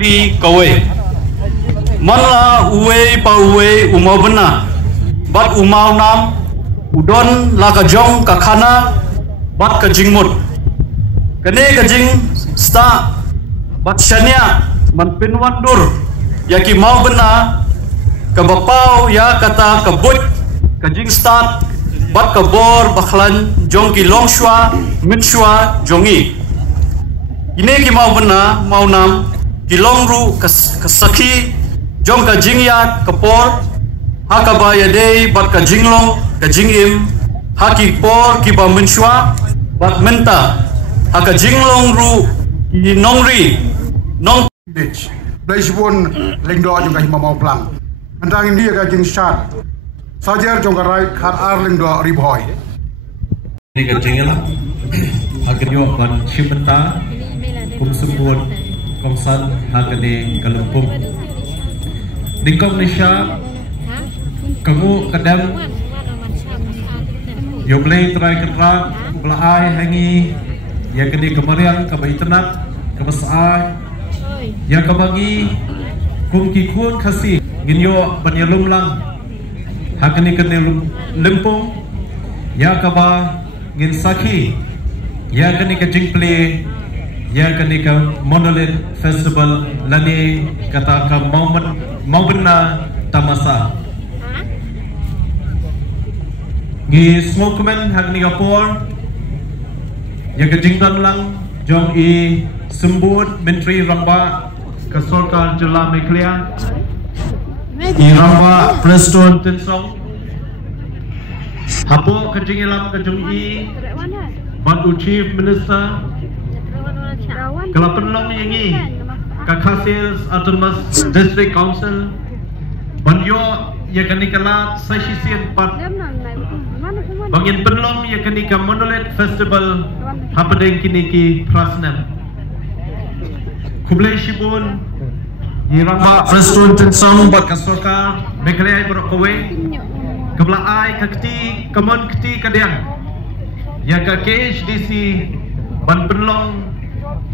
pili kawe. Manla uwe pa uwe umau bena. Bat umau nam udon la ka jong ka khana bat ka jingmut. Kene ka jing sta bat shania man pinwan dur yaki mau bena ka bapau ya kata ka but ka jing start bat ka bor bakhlan jong ki long shwa min shwa jongi. Ini ki mau bena mau nam ki long ru ka sakhi jong ka jing ya ka por haka ba ya dei bat ka jinglong ka jingim haki por ki ba min shwa bat menta haka jinglong ru ki nongri nong ditch blaisbon lengdo jong ka himamau plang antang india ka jing shat sajar jong ka rai khar ar lengdo riboy ni ka jingela haka yo ban shimenta kum sembun komsan haka de kalumpung dingkong nisha kamu kadang yo blay try kerak belai hangi ya kini kemarian ke internet ke besai ya ke bagi kum kikun kasih ginyo banyalum lang hakini kene lempung ya ke ba ngin saki ya kini ke jingple ya kini ke monolith festival lani kata ke momen tamasa gi smokeman hak Singapore ya kejingdan lang jong i sembut menteri ramba ke sorkar jela meklia i ramba preston tensong hapo kejingilam kejong i bantu chief minister kelapenlong yangi kakasil autonomous district council banyo ya kanikala sesisian pat bangin penlom ya kenika monolith festival hapadeng kiniki prasnam kublai shibun yirama preston tensong bat kasoka meklai brokowe keblai kakti kamon kti kadang ya ka KHDC ban penlong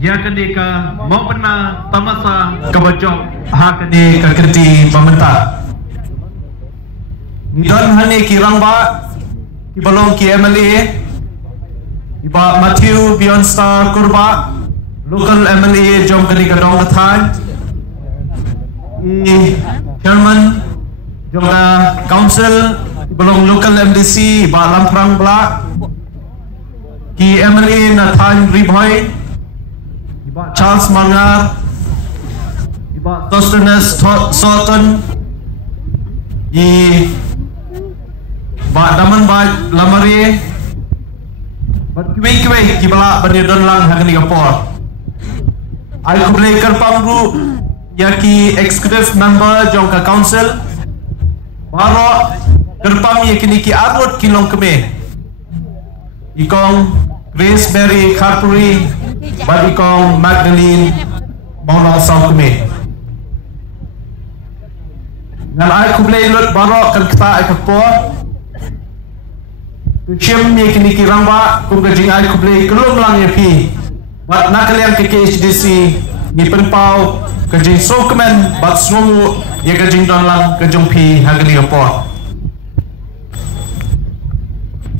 ya kenika mau pena tamasa kabajok ha kene kakti pamenta don hani kirang ba ibalong ki MLA iba Matthew Beyonsta Kurba local MLA jom kani kadong kathan i chairman jom council ibalong local MDC iba Lamprang Bla ki MLA Nathan Riboy iba Charles Mangar iba Tostenes Sultan i ba daman ba lamari bat kiwe kibala banidon lang hagani kapor ay kublay karpangru yaki executive member jong ka council baro karpam yakini ki arot kilong keme ikong Grace Mary Kharpuri bat ikong Magdalene Maulong South keme ngan ay kublay lot baro kan kita ay kapor Cium ni kini kirang ba kum gajing ai kublai kelum lang ya pi bat nakalian ke KHDC ni penpau gajing sokmen bat sumu ya gajing don lang gajung pi hagani apo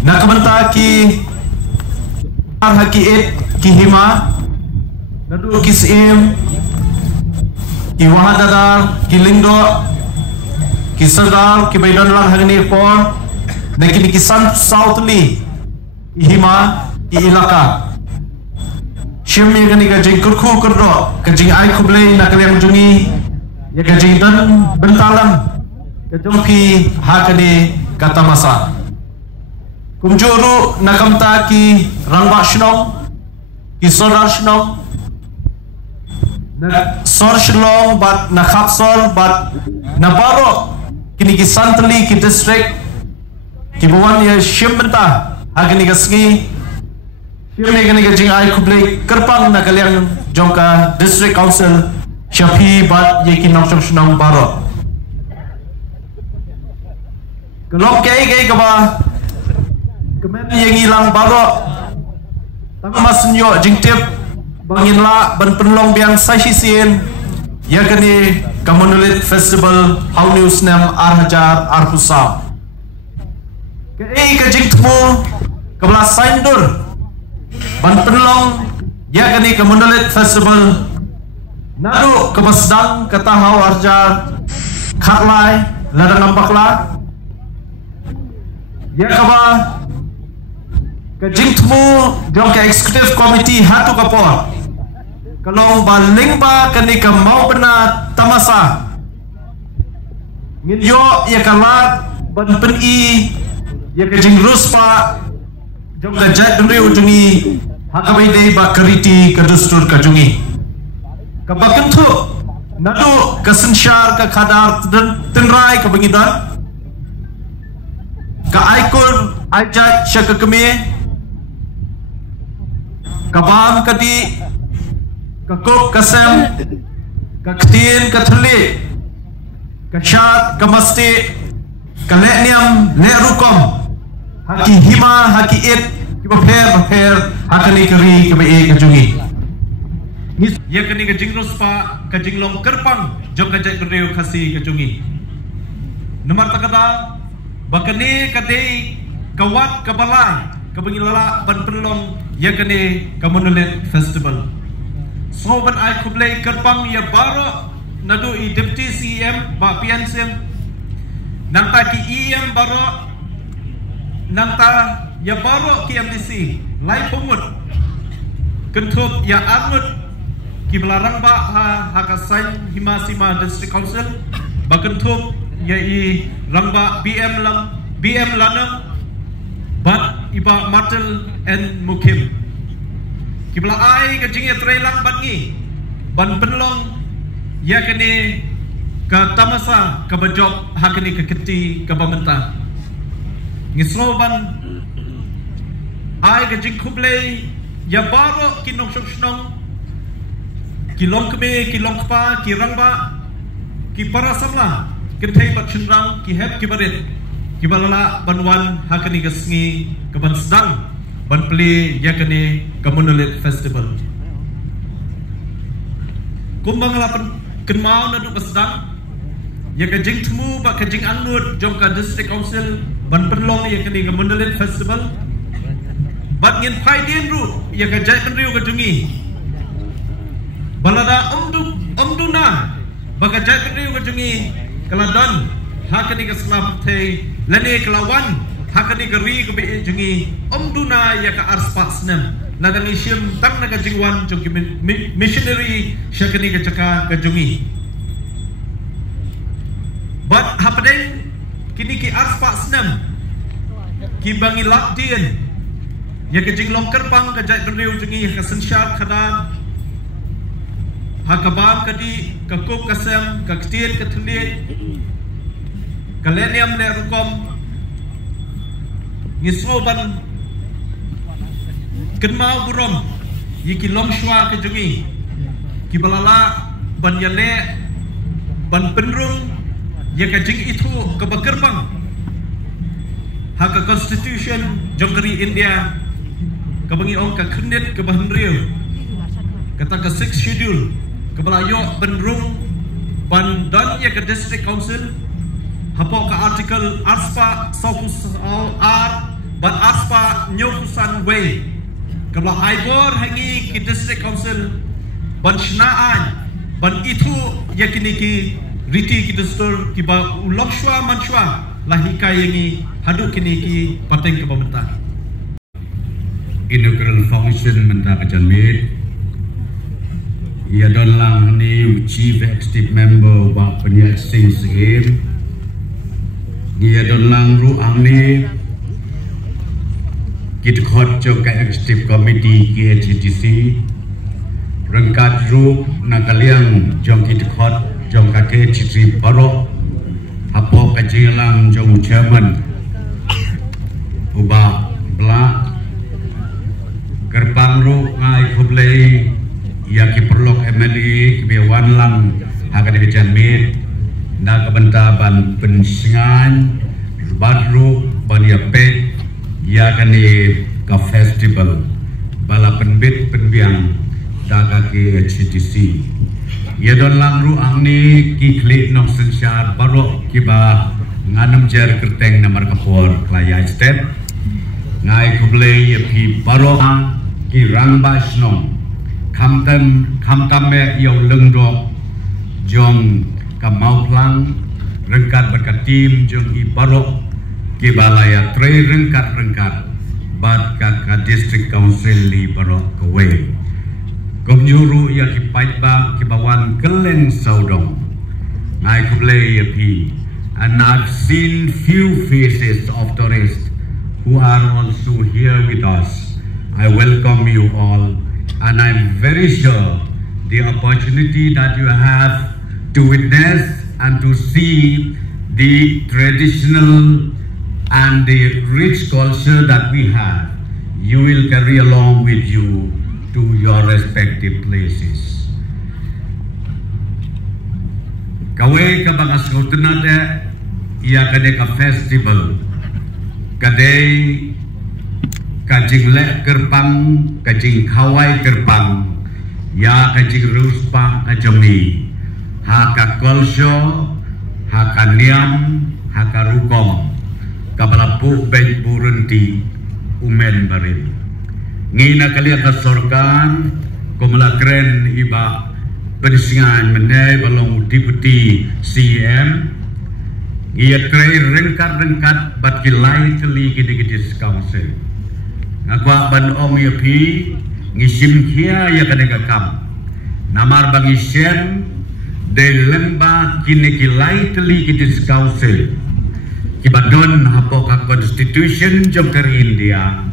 nakamanta ki ar haki et ki hima nadu ki sim ki wahadadar ki lindo ki sardar ki baidon lang hagani apo Nakini kisan Southly Hima ilaka Shimi gani gajing kurku kurdo gajing ai kublai nakaliang jungi ya gajing dan bentalam gajung pi hakani kata masa kumjuru nakamta ki rangba shnong ki sonar shnong na sor shnong bat nakhap sor bat nabaro kini kisan tali ki district Kibuan ya shimbenta agni gasgi shimne gani gajing ai kublai kerpang nakaliang jongka district council shapi bat yeki nokchong shnam baro kelok kei kaba kemen yang hilang baro tang masenyo jingtip bangin la ban penlong biang sai sisien yakni Commonwealth Festival Haunius Nam Arhajar Arhusam. Kei kajing temu kebelah Saindur ban penlong yakni Commonwealth Festival nadu kebasdang ketahau arjar khatlai ladang ampakla yakaba kajing temu jong ke executive committee hatu kapor kalau baling ba kani ka mau bena tamasa ngin yo ya kalat ban peni ya kajing ruspa jong ka jat duri ujungi hakabai dei ba kariti kadustur kajungi kabakentu nadu kasensyar ka kadar tenrai ka bengidan ka aikun aja syaka kemi kabam kadi kakuk kasem kaktin kathli kasyat kamasti kaleniam lerukom haki hima haki it kibaper hakani kari kabe kajungi ya kani kajing ruspa kajing long kerpang jong kajai berdeu kasi kajungi nomor takata bakani kadei kawat kabalai kabangilala ban perlong ya kani Commonwealth Festival so ban ai kublai kerpang ya baro nadu i deputy CM ba PNCM nangta ki EM baro nangta ya baro ki MDC lai pungut kentup ya arnut ki belarang ba hakasain himasima district council ba kentup ya i rangba BM lana bat iba matel and mukim kibla ai ka jingi trelang bangi ban penlong ya kene ka tamasa ka bajok hakani ka keti ka pamenta ngisloban ai ka jing kublei ya baro kinong shnong kilong keme kilong pa kirangba ki parasamla kentai bat chenrang ki hep ki barit ki balala banwan hakani ka sngi ka ban sedang ban peli yakni Commonwealth Festival kumbang lapan kenmau nadu pasdang ya kajing temu ba kajing anut jong ka district council ban penlong yakni Commonwealth Festival bat ngin paidin ru ya kajai penriu kajungi balada omduna ba kajai penriu kajungi kaladan hakani ka slapte lane kelawan hakani gari ke be jungi omduna ya ka arspasnem ladang isim tang naga jingwan jong missionary syakani ka caka ka jungi bat hapdeng kini ki arspasnem ki bangi lakdien ya ka jinglong kerpang ka jai beriu jungi ka sensyar khada hakabam kadi ka kuk kasem ka ktien ka thli kaleniam le rukom ngisroban kenmau burom yiki longshwa ke jungi ki balala ban yale ban penrung ya ka jing itu ke bakerbang hak constitution jongkari India ka bangi ong ka khnit ke bahnriu kata ka 6 schedule ke balayo penrung ban dan ya ka district council hapo ka artikel arspa sokus ar ban arspa nyokusan way kabla aibor hangi ki district council ban shnaan ban itu yakini ki riti ki dastur ki ba ulokshwa manshwa lahika yangi hadu kini ki pateng ke pemerintah inaugural function menta kajanmit ia don lang ni chief executive member ba penyat sing segim ia don lang ru angni kit khot cho ka executive committee ki HTC rangkat ru nakaliang jong kit khot jong ka ke HTC baro apo ka jilang jong chairman uba bla gerbang ru ngai khublei ia ki perlok MLE ki be wan lang haga de janmit na kabenta ban pensingan badru ban ya pe ya kani ka festival bala penbit penbiang daga ki HTC ya don lang ru ang ni ki kli nong sensyar barok ki ba nganam jer kerteng namar kapor klaya step ngai kuble ya pi barok ki rang bas nong kam tam me yaw leng do jong kamau plang rengkat berkat tim jong i barok ki balaya tre rengkat bat ka district council li barok kawe Komjuru ya ki paitba ki bawan keleng saudong ngai kuble ya pi, and I've seen few faces of tourists who are also here with us. I welcome you all, and I'm very sure the opportunity that you have to witness and to see the traditional and the rich culture that we have, you will carry along with you to your respective places. Kawe ka bang asgautan iya kade ka festival, kade kajing lek kerpang, kajing kawai kerpang, ya kajing ruspa kajami, haka kolsyo, haka niam, haka rukong, kabalapu baik burunti, umen barin. Ngina kalian kasorkan komelakren iba pensingan menai balong deputy CM ia tray rengkat bat kilai keli gede council ngakwa ban ong ia pi ngisim kia ia kadang kam namar bang isen de lemba kini kilai keli gede council kibadon hapo ka constitution jong kari India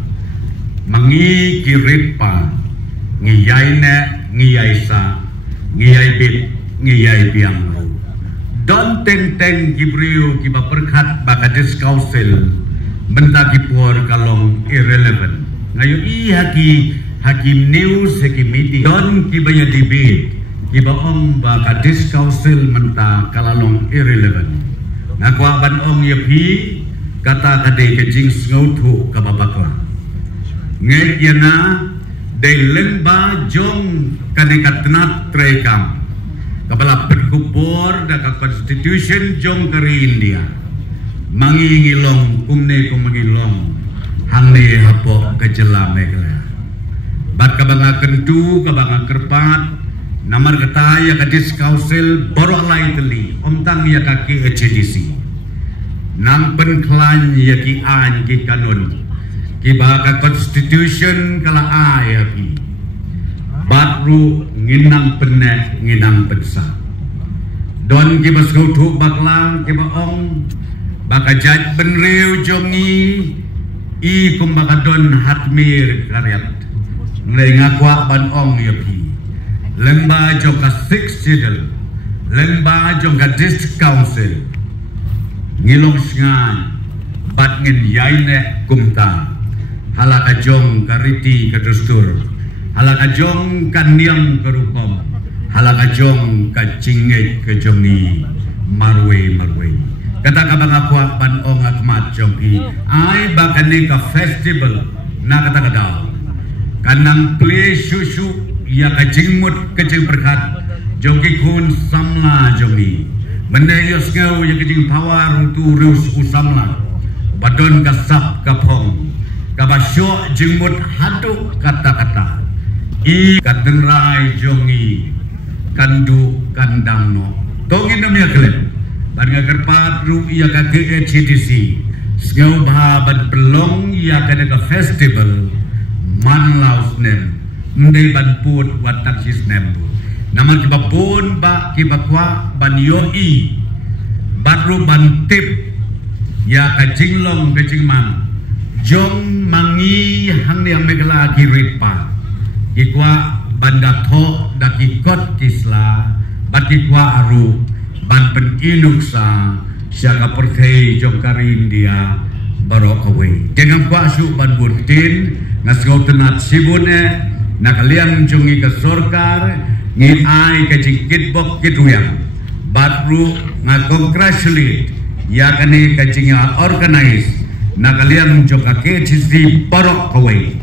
mangi kirit pa ngiyay na ngiyay sa ngiyay bit ngiyay biang ro don teng gibriu kiba perkat baka dis council benta kipor kalong irrelevant ngayon hakim news hakim meeting don kibaya debate kiba ong baka dis council menta kalalong irrelevant ngakwa ban ong yapi kata kade kajing ngautu kababakla ngek yana de lemba jong kanekatnat trekam kapala perkupor da ka constitution jong kari India mangingilong kumne kumangilong hangne hapo kejela megla bat kabanga kentu kabanga kerpat namar ketaya kadis council borok lai teli omtang ya kaki HDC nang penklan ya ki an ki kanun kibaka constitution kala ayapi batru nginang penek nginang pensa don kibas gautu baklang kiba ong baka jaj benriu jongi i kumbaka don hatmir karyat nglay ngakwa ban ong yapi lemba jong ka 6 jidel lemba jong ka district council ngilong sngan bat ngin yaine kumta halaka jong kariti kadustur halaka jong kaniang karukom halaka jong kacingay kajongi marwe kata kabang ako pan ong akmat jong i ay bakani ka festival na kata kadaw kanang play susu ya kajingmut kajing perkat jong kikun samla jong i menayos ngaw ya kajing pawar turus usamla badon kasap kapong kabasyo jengmut haduk kata-kata i kadenrai jongi kandu kandangno tongin namanya kelep barang kerpat ru ia ka HDC sengau bahaban pelong ia kada ka festival man laus nem ndai ban put watak sis nem naman kibapun ba kibakwa ban yoi baru ban tip ya ka jinglong ka jingman jong mangi hang yang megala kirit pa kikwa banda tho da kikot kisla bat kikwa aru ban pen inuksa siaga perthei jong kari India barok away dengan kwa su ban burtin ngasgau tenat sibune nakalian jongi ka sorkar ngi ai ka jingkit bok kituyang batru nga congratulate ya kani ka jinga organize nakalian joka KCC barok away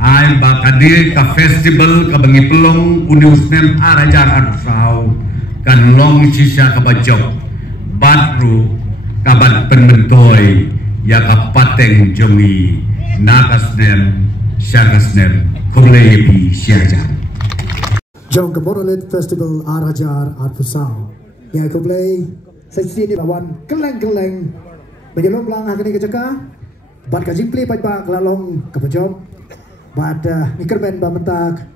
ay bakadi ka festival ka bangi pelong uniusnem arajar arsau kan long sisa kabajok batru kabat penmentoi ya kapateng jongi nakasnem syakasnem kulebi siajan Jong Kemorolit Festival Arajar Arpusau yang kuplay sesi ni lawan keleng-keleng menyelom lang akan kejaka bat kajing play pat bak lalong kepejom bat nikermen bamentak